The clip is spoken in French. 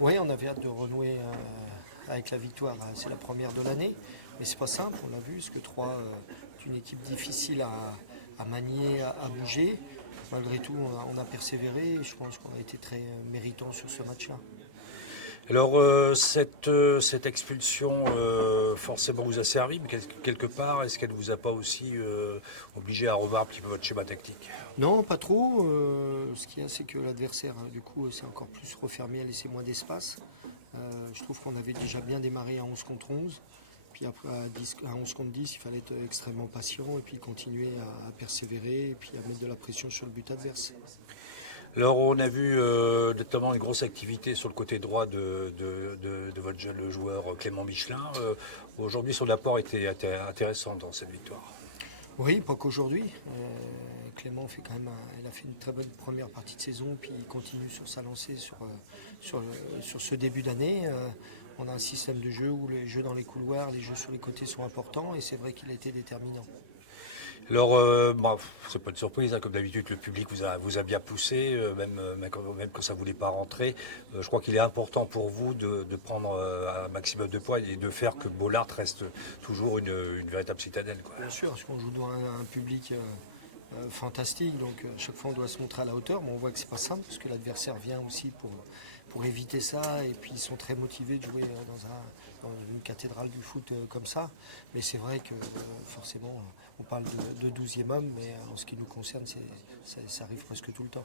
Oui, on avait hâte de renouer avec la victoire. C'est la première de l'année, mais c'est pas simple. On l'a vu, parce que Troyes est une équipe difficile à manier, à bouger. Malgré tout, on a persévéré et je pense qu'on a été très méritant sur ce match-là. Alors cette expulsion forcément vous a servi, mais quelque part, est-ce qu'elle ne vous a pas aussi obligé à revoir un petit peu votre schéma tactique? Non, pas trop. Ce qu'il y a, c'est que l'adversaire, du coup, s'est encore plus refermé, a laissé moins d'espace. Je trouve qu'on avait déjà bien démarré à 11 contre 11. Puis après, à 11 contre 10, il fallait être extrêmement patient et puis continuer à persévérer et puis à mettre de la pression sur le but adverse. Alors on a vu notamment une grosse activité sur le côté droit de votre jeune joueur Clément Michelin. Aujourd'hui son apport était intéressant dans cette victoire. Oui, pas qu'aujourd'hui. Clément fait quand même il a fait une très bonne première partie de saison, puis il continue sur sa lancée sur ce début d'année. On a un système de jeu où les jeux dans les couloirs, les jeux sur les côtés sont importants et c'est vrai qu'il a été déterminant. Alors, c'est pas une surprise, hein, comme d'habitude, le public vous a bien poussé, même quand ça voulait pas rentrer. Je crois qu'il est important pour vous de prendre un maximum de points et de faire que Bollard reste toujours une véritable citadelle, quoi. Bien sûr, parce qu'on joue devant un public fantastique, donc chaque fois on doit se montrer à la hauteur, mais on voit que c'est pas simple parce que l'adversaire vient aussi pour éviter ça et puis ils sont très motivés de jouer dans une cathédrale du foot comme ça. Mais c'est vrai que forcément on parle de 12e homme, mais en ce qui nous concerne ça arrive presque tout le temps.